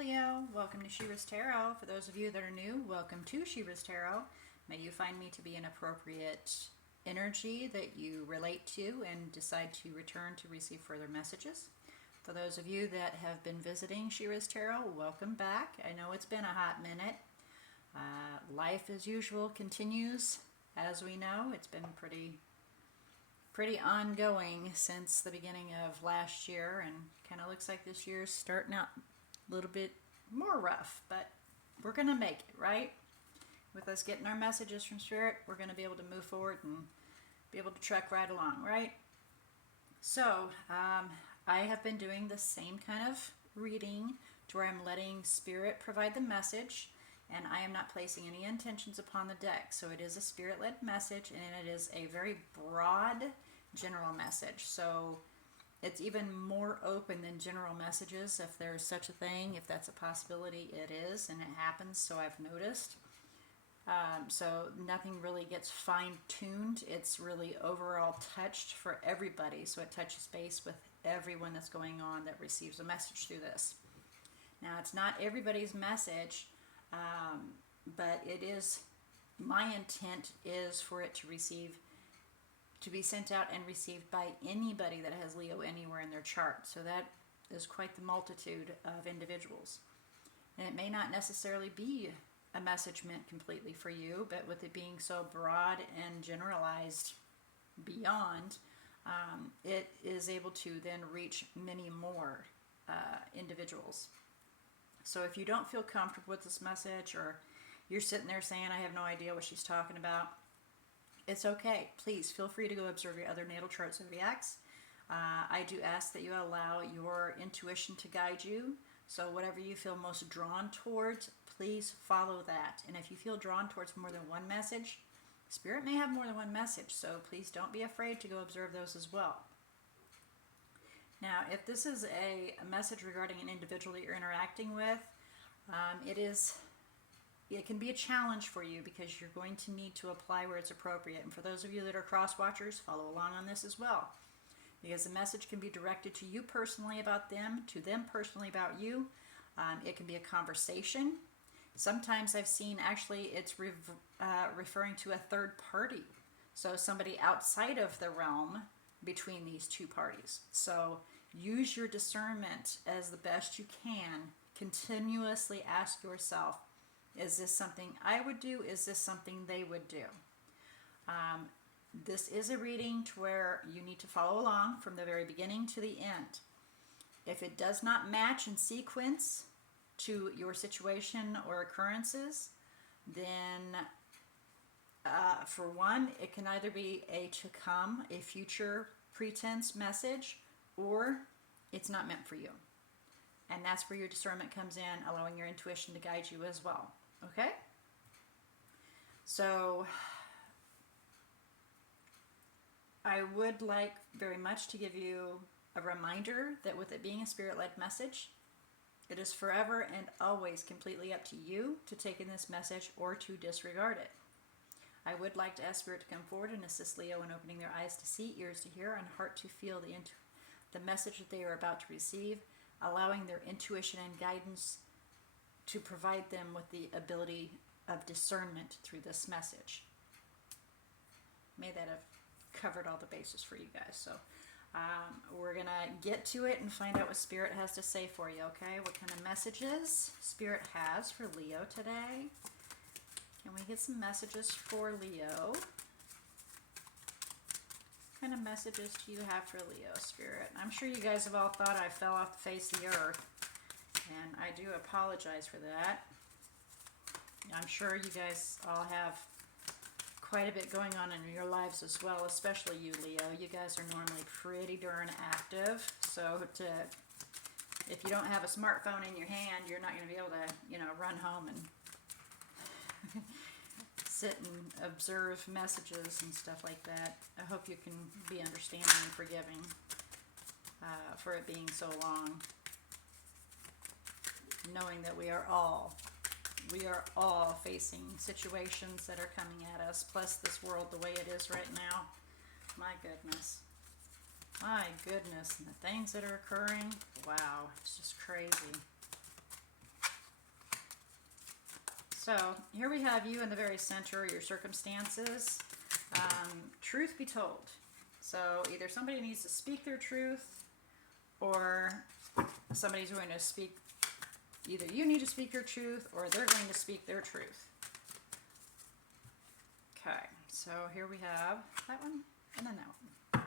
Leo, welcome to She-ruhz Tarot. For those of you that are new, welcome to She-ruhz Tarot. May you find me to be an appropriate energy that you relate to and decide to return to receive further messages. For those of you that have been visiting She-ruhz Tarot, welcome back. I know it's been a hot minute. Life as usual continues. As we know, it's been pretty ongoing since the beginning of last year, and kind of looks like this year's starting out a little bit more rough, but we're gonna make it, right? With us getting our messages from Spirit, we're gonna be able to move forward and be able to trek right along, right? So I have been doing the same kind of reading to where I'm letting Spirit provide the message, and I am not placing any intentions upon the deck. So it is a Spirit-led message, and it is a very broad general message. So it's even more open than general messages, if there's such a thing. If that's a possibility, it is, and it happens, so I've noticed. So nothing really gets fine-tuned. It's really overall touched for everybody, so it touches base with everyone that's going on that receives a message through this. Now, it's not everybody's message, but it is, my intent is for it to be sent out and received by anybody that has Leo anywhere in their chart. So that is quite the multitude of individuals. And it may not necessarily be a message meant completely for you, but with it being so broad and generalized beyond, it is able to then reach many more individuals. So if you don't feel comfortable with this message, or you're sitting there saying, I have no idea what she's talking about, it's okay. Please feel free to go observe your other natal chart zodiacs. I do ask that you allow your intuition to guide you. So whatever you feel most drawn towards, please follow that. And if you feel drawn towards more than one message, Spirit may have more than one message. So please don't be afraid to go observe those as well. Now, if this is a message regarding an individual that you're interacting with, it can be a challenge for you, because you're going to need to apply where it's appropriate. And for those of you that are cross watchers, follow along on this as well, because the message can be directed to you personally about them, to them personally about you. It can be a conversation. Sometimes I've seen actually it's referring to a third party, so somebody outside of the realm between these two parties. So use your discernment as the best you can. Continuously ask yourself, is this something I would do? Is this something they would do? This is a reading to where you need to follow along from the very beginning to the end. If it does not match in sequence to your situation or occurrences, then for one, it can either be a to come, a future pretense message, or it's not meant for you. And that's where your discernment comes in, allowing your intuition to guide you as well. Okay? So I would like very much to give you a reminder that with it being a Spirit-led message, it is forever and always completely up to you to take in this message or to disregard it. I would like to ask Spirit to come forward and assist Leo in opening their eyes to see, ears to hear, and heart to feel the message that they are about to receive, allowing their intuition and guidance to provide them with the ability of discernment through this message. May that have covered all the bases for you guys. So we're going to get to it and find out what Spirit has to say for you, okay? What kind of messages Spirit has for Leo today. Can we get some messages for Leo? What kind of messages do you have for Leo, Spirit? I'm sure you guys have all thought I fell off the face of the earth, and I do apologize for that. I'm sure you guys all have quite a bit going on in your lives as well, especially you, Leo. You guys are normally pretty darn active, so if you don't have a smartphone in your hand, you're not going to be able to, run home and sit and observe messages and stuff like that. I hope you can be understanding and forgiving for it being so long, knowing that we are all facing situations that are coming at us, plus this world the way it is right now. My goodness, and the things that are occurring, wow, it's just crazy. So here we have you in the very center of your circumstances. Truth be told. So either somebody needs to speak their truth, or somebody's going to speak, either you need to speak your truth, or they're going to speak their truth. Okay, so here we have that one, and then that one.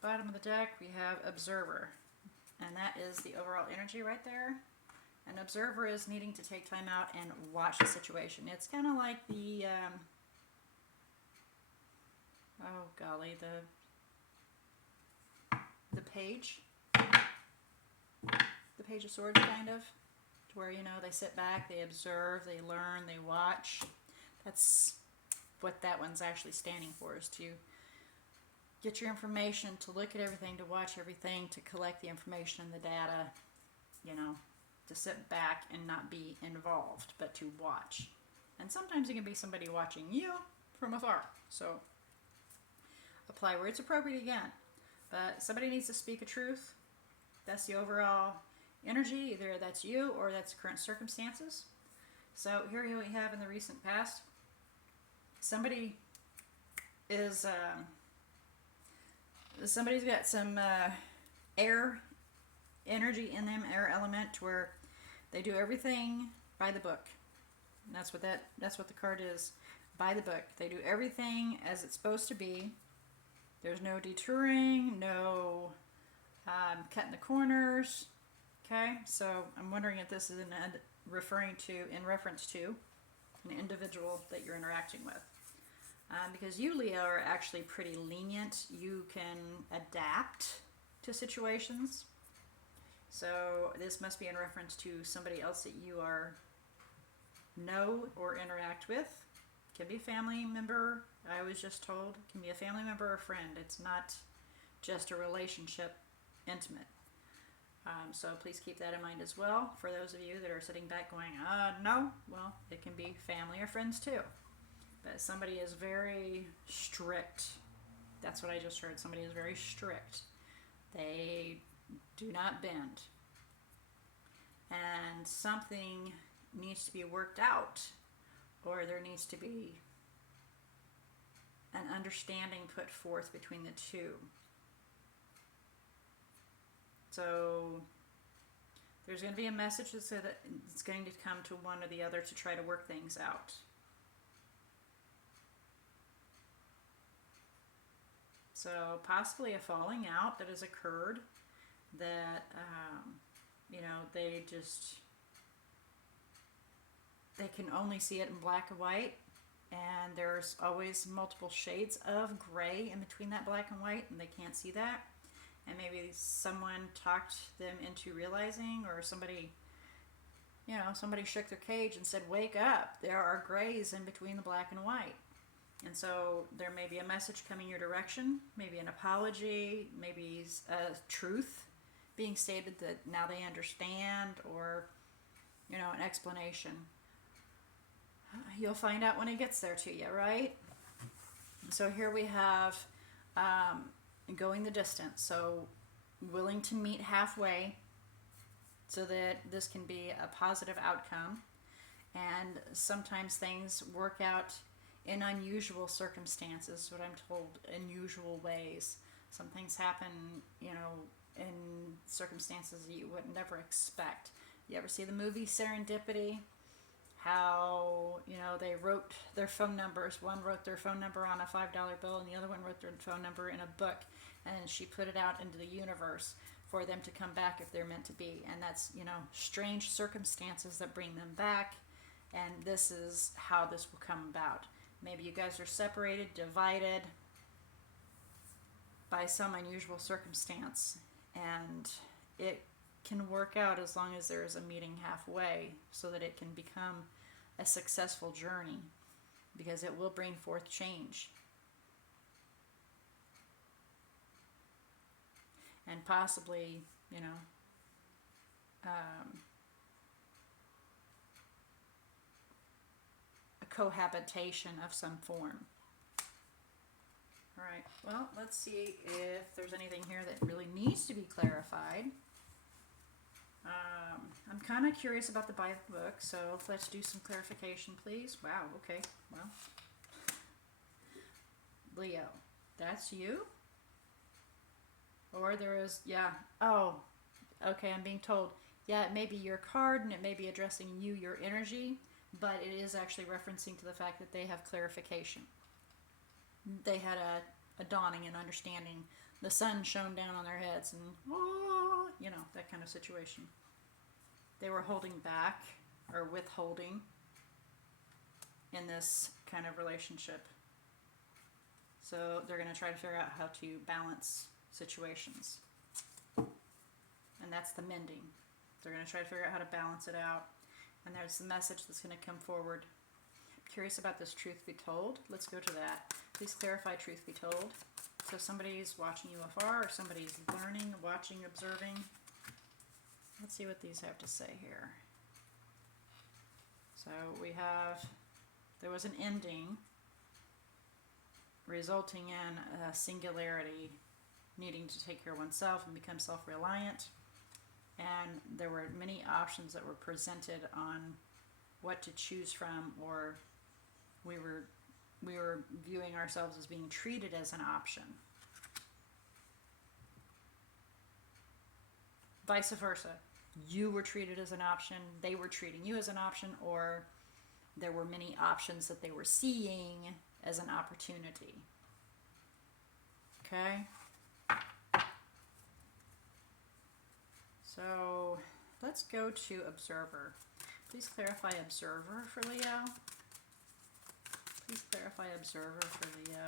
Bottom of the deck, we have Observer, and that is the overall energy right there. An observer is needing to take time out and watch the situation. It's kind of like the, oh golly, the Page. The Page of Swords, kind of. To where, you know, they sit back, they observe, they learn, they watch. That's what that one's actually standing for, is to get your information, to look at everything, to watch everything, to collect the information and the data, you know, to sit back and not be involved, but to watch. And sometimes it can be somebody watching you from afar. So apply where it's appropriate again. But somebody needs to speak a truth. That's the overall energy. Either that's you or that's current circumstances. So here we have in the recent past, somebody is, somebody's got some air energy in them, air element, where they do everything by the book. And that's what the card is, by the book. They do everything as it's supposed to be. There's no detouring, no cutting the corners. Okay, so I'm wondering if this is in reference to an individual that you're interacting with. Because you, Leo, are actually pretty lenient. You can adapt to situations. So this must be in reference to somebody else that you know or interact with. Can be a family member, I was just told. Can be a family member or a friend. It's not just a relationship, intimate. So please keep that in mind as well. For those of you that are sitting back going, no, well, it can be family or friends too. But somebody is very strict. That's what I just heard. Somebody is very strict. They do not bend. And something needs to be worked out, or there needs to be an understanding put forth between the two. So there's going to be a message that says that it's going to come to one or the other to try to work things out. So possibly a falling out that has occurred, that, they can only see it in black and white, and there's always multiple shades of gray in between that black and white, and they can't see that. And maybe someone talked them into realizing, or somebody shook their cage and said, wake up, there are grays in between the black and white. And so there may be a message coming your direction, maybe an apology, maybe a truth being stated that now they understand, or, an explanation. You'll find out when it gets there to you, right? So here we have going the distance. So willing to meet halfway so that this can be a positive outcome. And sometimes things work out in unusual circumstances, what I'm told, unusual ways. Some things happen, in circumstances that you would never expect. You ever see the movie Serendipity? How, they wrote their phone numbers. One wrote their phone number on a $5 bill, and the other one wrote their phone number in a book, and she put it out into the universe for them to come back if they're meant to be. And that's, strange circumstances that bring them back, and this is how this will come about. Maybe you guys are separated, divided by some unusual circumstance, and it can work out as long as there is a meeting halfway, so that it can become a successful journey, because it will bring forth change. And possibly, a cohabitation of some form. All right, well, let's see if there's anything here that really needs to be clarified. I'm kind of curious about the Bible book, so let's do some clarification, please. Wow, okay, well. Leo, that's you? Or there is, yeah, oh, okay, I'm being told, yeah, it may be your card and it may be addressing you, your energy, but it is actually referencing to the fact that they have clarification. They had a dawning and understanding. The sun shone down on their heads and, oh, you know, that kind of situation. They were holding back or withholding in this kind of relationship. So they're going to try to figure out how to balance situations. And that's the mending. They're going to try to figure out how to balance it out. And there's the message that's going to come forward. Curious about this truth be told. Let's go to that. Please clarify truth be told. So somebody's watching you afar, or somebody's learning, watching, observing. Let's see what these have to say here. So we have, there was an ending resulting in a singularity, needing to take care of oneself and become self-reliant. And there were many options that were presented on what to choose from, or we were viewing ourselves as being treated as an option. Vice versa. You were treated as an option, they were treating you as an option, or there were many options that they were seeing as an opportunity. Okay? So let's go to observer. Please clarify observer for Leo. Please clarify observer for Leo.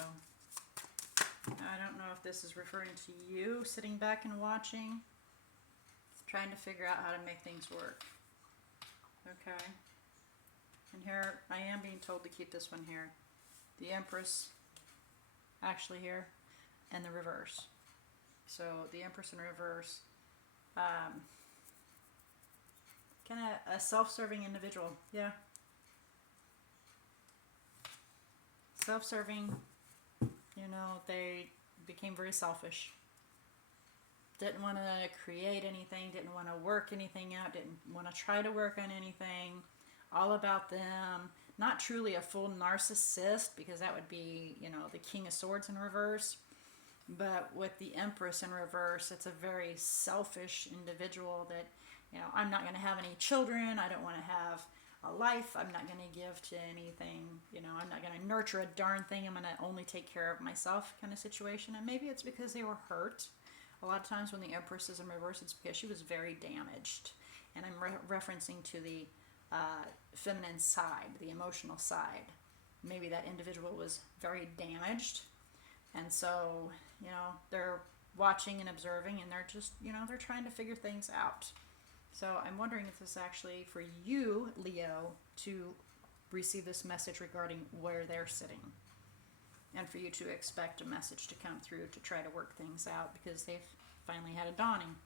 I don't know if this is referring to you sitting back and watching, trying to figure out how to make things work. Okay. And here, I am being told to keep this one here. The Empress, actually here, and the reverse. So the Empress in reverse. Kind of a self-serving individual. Yeah. Self-serving, you know, they became very selfish. Didn't want to create anything, didn't want to work anything out, didn't want to try to work on anything. All about them. Not truly a full narcissist, because that would be, you know, the King of Swords in reverse. But with the Empress in reverse, it's a very selfish individual that, you know, I'm not going to have any children. I don't want to have a life. I'm not going to give to anything. You know, I'm not going to nurture a darn thing. I'm going to only take care of myself kind of situation. And maybe it's because they were hurt. A lot of times when the Empress is in reverse, it's because she was very damaged. And I'm referencing to the feminine side, the emotional side. Maybe that individual was very damaged. And so, you know, they're watching and observing, and they're just, you know, they're trying to figure things out. So I'm wondering if this is actually for you, Leo, to receive this message regarding where they're sitting. And for you to expect a message to come through to try to work things out, because they've finally had a dawning.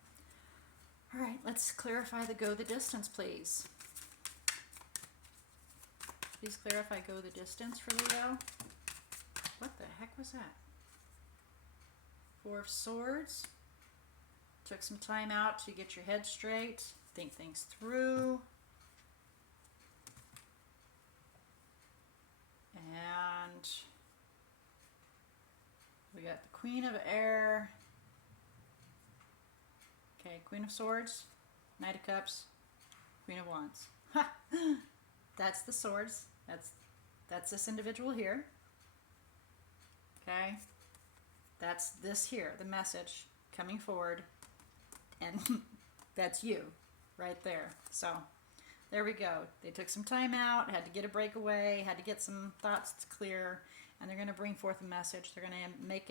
All right, let's clarify the go the distance, please. Please clarify go the distance for Leo. What the heck was that? Four of Swords. Took some time out to get your head straight, think things through. And we got the Queen of Air. Okay, Queen of Swords, Knight of Cups, Queen of Wands. Ha! That's the swords. That's this individual here. Okay? That's this here, the message coming forward. And that's you right there. So there we go. They took some time out, had to get a break away, had to get some thoughts clear, and they're going to bring forth a message. They're going to make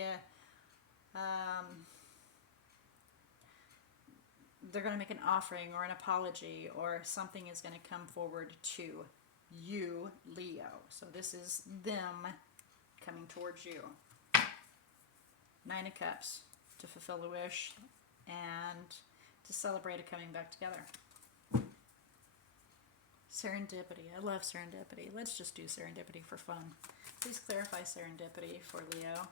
they're going to make an offering or an apology, or something is going to come forward to you, Leo. So this is them coming towards you. Nine of Cups to fulfill the wish and to celebrate it coming back together. Serendipity. I love serendipity. Let's just do serendipity for fun. Please clarify serendipity for Leo.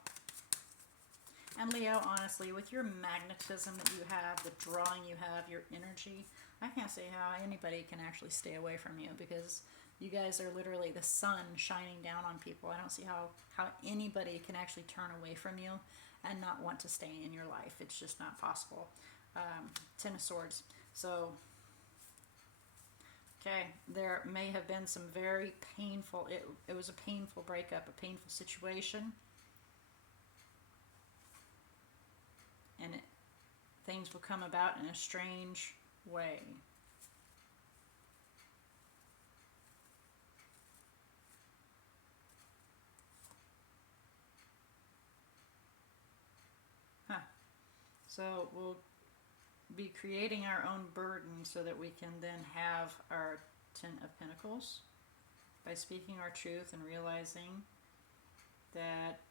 And Leo, honestly, with your magnetism that you have, the drawing you have, your energy, I can't see how anybody can actually stay away from you, because you guys are literally the sun shining down on people. I don't see how anybody can actually turn away from you and not want to stay in your life. It's just not possible. Ten of Swords. So, okay, there may have been some very painful, it was a painful breakup, a painful situation. And things will come about in a strange way. Huh. So we'll be creating our own burden so that we can then have our Ten of Pentacles by speaking our truth and realizing that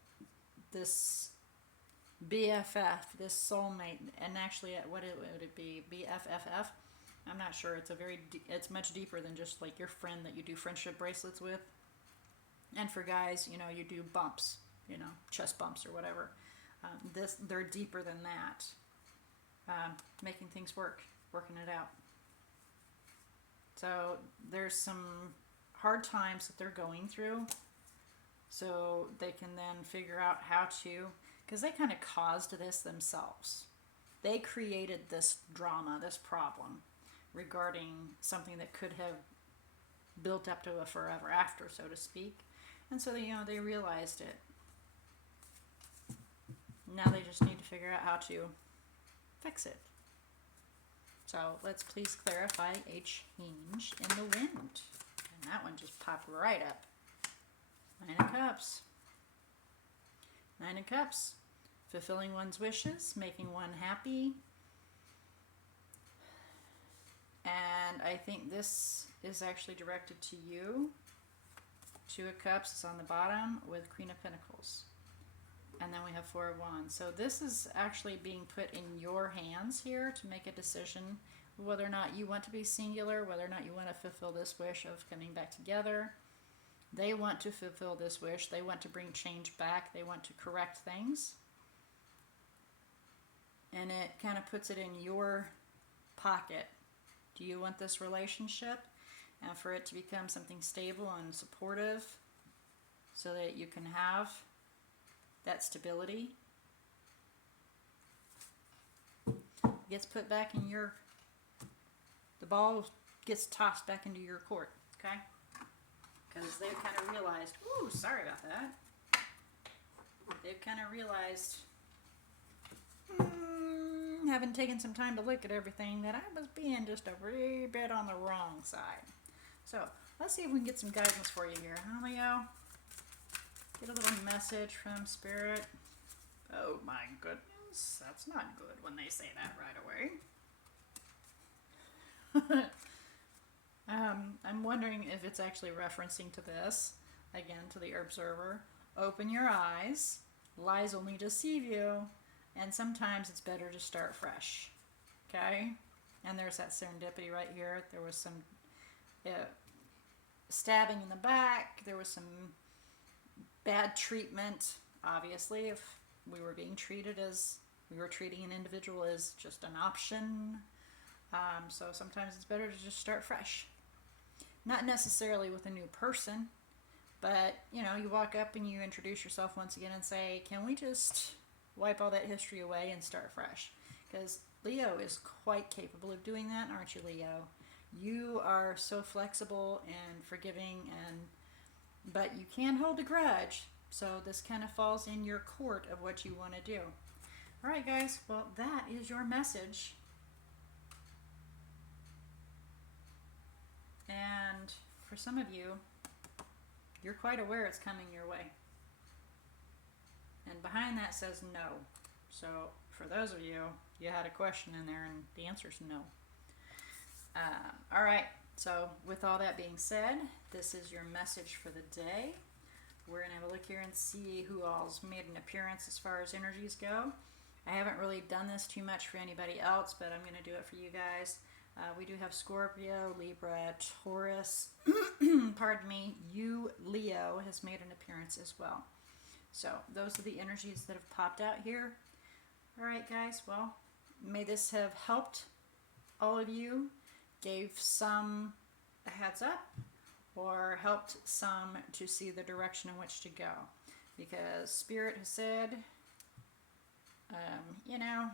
this BFF, this soulmate, and actually, what would it be? BFFF? I'm not sure. It's much deeper than just like your friend that you do friendship bracelets with. And for guys, you know, you do bumps, you know, chest bumps or whatever. They're deeper than that. Making things work, working it out. So there's some hard times that they're going through, so they can then figure out how to, because they kind of caused this themselves. They created this drama, this problem regarding something that could have built up to a forever after, so to speak. And so they realized it. Now they just need to figure out how to fix it. So let's please clarify a change in the wind. And that one just popped right up. Nine of Cups. Nine of Cups. Fulfilling one's wishes, making one happy. And I think this is actually directed to you. Two of Cups is on the bottom with Queen of Pentacles. And then we have Four of Wands. So this is actually being put in your hands here to make a decision whether or not you want to be singular, whether or not you want to fulfill this wish of coming back together. They want to fulfill this wish. They want to bring change back. They want to correct things. And it kind of puts it in your pocket. Do you want this relationship? And for it to become something stable and supportive so that you can have that stability. Gets put back in the ball gets tossed back into your court, okay? Because they've kind of realized, ooh, sorry about that. They've kind of realized, having taken some time to look at everything, that I was being just a wee bit on the wrong side. So, let's see if we can get some guidance for you here, huh, Leo? Get a little message from Spirit. Oh my goodness, that's not good when they say that right away. I'm wondering if it's actually referencing to this, again, to the Observer. Open your eyes. Lies only deceive you. And sometimes it's better to start fresh. Okay? And there's that serendipity right here. There was some stabbing in the back. There was some bad treatment, obviously, if we were being treated as, we were treating an individual as just an option. So sometimes it's better to just start fresh. Not necessarily with a new person, but, you walk up and you introduce yourself once again and say, can we just wipe all that history away and start fresh? Because Leo is quite capable of doing that, aren't you, Leo? You are so flexible and forgiving, but you can hold a grudge. So this kind of falls in your court of what you want to do. All right, guys. Well, that is your message. And for some of you, you're quite aware it's coming your way. And behind that says no. So for those of you, you had a question in there and the answer is no. All right. So with all that being said, this is your message for the day. We're going to have a look here and see who all's made an appearance as far as energies go. I haven't really done this too much for anybody else, but I'm going to do it for you guys. We do have Scorpio, Libra, Taurus. Pardon me. You, Leo, has made an appearance as well. So those are the energies that have popped out here. All right, guys. Well, may this have helped all of you, gave some a heads up, or helped some to see the direction in which to go. Because Spirit has said, you know,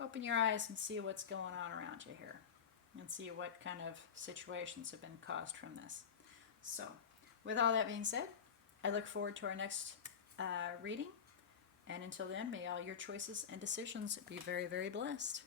open your eyes and see what's going on around you here, and see what kind of situations have been caused from this. So, with all that being said, I look forward to our next reading. And until then, may all your choices and decisions be very, very blessed.